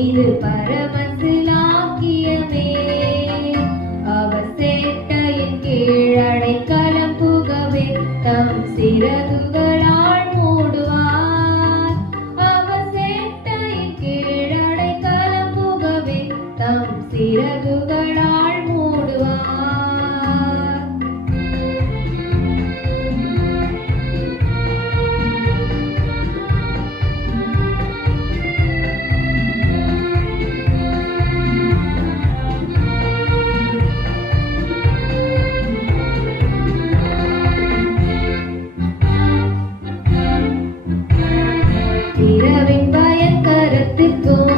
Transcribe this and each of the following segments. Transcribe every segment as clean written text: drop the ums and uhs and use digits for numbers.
இது பரமசிலாக்கியமே. அவர் சேட்டையின் கீழடை களம் புகவே தம் சிறகுகளால் மூடுவார். அவர் சேட்டையின் கீழடை களம் புகவே தம் சிறகுகளால் மூடுவார். இரவின் பயங்கரத்துக்கும்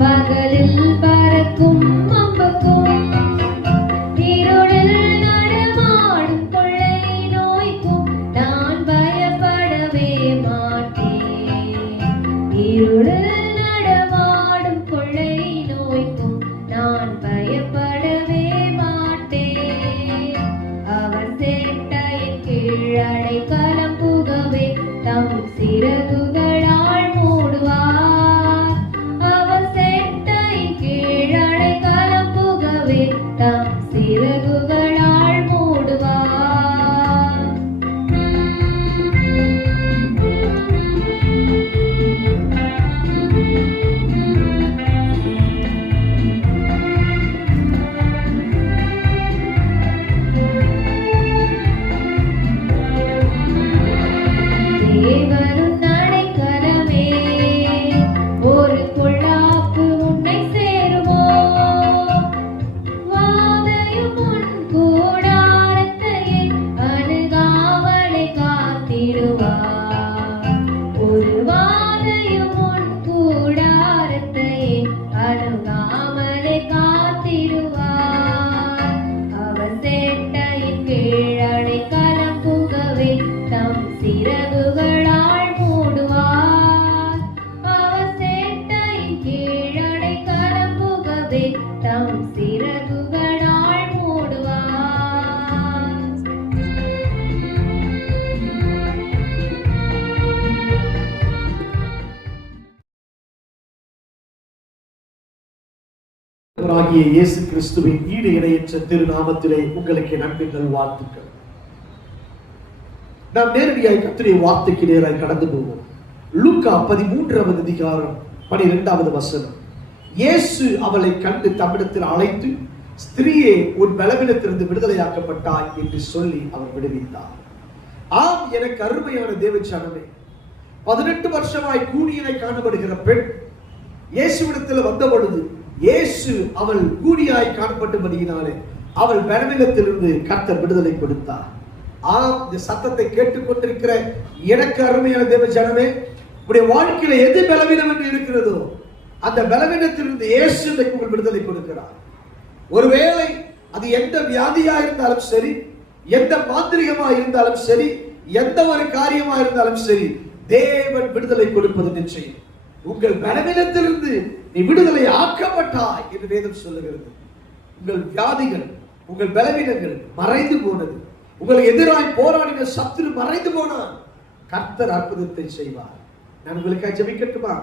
பகலில் பறக்கும் அம்புக்கும் இருளில் நடமாடும் கொள்ளை நோய்க்கும் நான் பயப்படவே மாட்டேன். இருளில் நடமாடும் கொள்ளை நோய்க்கும் நான் பயப்படவே மாட்டேன். அவர் சேட்டையின் கீழடை களம் புகவே தம் சிறகுகளால் மூடுவார். அவர் சேட்டையின் கீழடை களம் புகவே தம் சிறகுகளால் மூடுவார். தேவரும் நடைக்கலமே, ஒரு பொல்லாப்பு உன்னை சேருமோ? வாதையும் உன் கூடாரத்தையே அணுகாமலை காத்திடுவார். ஒரு வாதையும் உன் கூடாரத்தையே அணுகாமலை காத்திடுவார். அவர் சேட்டையின் கீழடை களம் புகவே தம் சிறகுகளால் மூடுவார். அவர் சேட்டையின் கீழடை களம் புகவே தம் சிறகுகளால் மூடுவார். ஆகிய இயேசு கிறிஸ்துவின் ஈடு இணையற்ற திருநாமத்திலே உங்களுக்கு நன்றிகள், வாழ்த்துக்கள். நாம் நேரடியாய் கர்த்தருடைய வார்த்தைக்கு நேராய் கடந்து போவோம். லூக்கா 13வது அதிகாரம் 12வது வசனம். இயேசு அவளை கண்டு தம்மிடத்தில் அழைத்து, ஸ்திரீயே, உன் பலவீனத்திலிருந்து விடுதலையாக்கப்பட்டாய் என்று சொல்லி அவர் விடுவித்தார். ஆம், எனக்கு அருமையான தேவஜனமே, 18 வருஷமாய் கூனியாய் காணப்படுகிற பெண் இயேசுவிடத்தில் வந்த பொழுது இயேசு அவள் கூனியாய் காணப்பட்டபடியினாலே அவள் பலவீனத்திலிருந்து கர்த்தர் விடுதலை கொடுத்தார். ஆம், இந்த சத்தத்தை கேட்டுக்கொண்டிருக்கிற எனக்கு அருமையான தேவ ஜனமே, உடைய வாழ்க்கையில எது பலவீனம் என்று இருக்கிறதோ அந்த பலவீனத்திலிருந்து இயேசு உங்கள் விடுதலை கொடுக்கிறார். ஒருவேளை அது எந்த வியாதியா இருந்தாலும் சரி, எந்த மாந்திரிகமா இருந்தாலும் சரி, எந்த ஒரு காரியமா இருந்தாலும் சரி, தேவன் விடுதலை கொடுப்பது நிச்சயம். உங்கள் பலவீனத்திலிருந்து நீ விடுதலை ஆக்கப்பட்டாய் என்று வேதம் சொல்லுகிறது. உங்கள் வியாதிகள், உங்கள் பலவீனங்கள் மறைந்து போனது. உங்களுக்கு எதிராய் போராடின சத்துரு மறைந்து போனான். கர்த்தர் அற்புதத்தை செய்வார். நான் உங்களுக்காக ஜெபிக்கட்டுமா?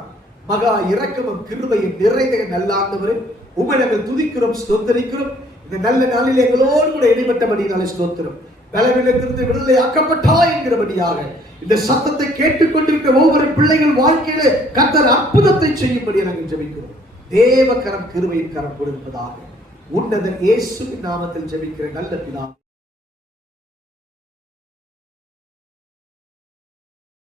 மகா இரக்கமும் கிருபையும் நிறைந்த நல்ல ஆண்டவரே, உம்மை நாங்கள் துதிக்கிறோம், ஸ்தோத்திரிக்கிறோம். இந்த நல்ல நாளில் எங்களோடு கூட இடைப்பட்டபடியாலே ஸ்தோத்திரம். பலவீனத்திலிருந்து விடுதலை ஆக்கப்பட்டாய் என்கிறபடியாக இந்த சத்தத்தை கேட்டுக்கொண்டிருக்கிற ஒவ்வொரு பிள்ளைகள் வாழ்க்கையிலே கர்த்தர் அற்புதத்தை செய்யும்படி நாங்கள் ஜெபிக்கிறோம். தேவ கரம், கிருபையின் கரம் கொடுப்பதாக உன்னத இயேசுவின் நாமத்தில் ஜெபிக்கிற நல்ல பிதாவே.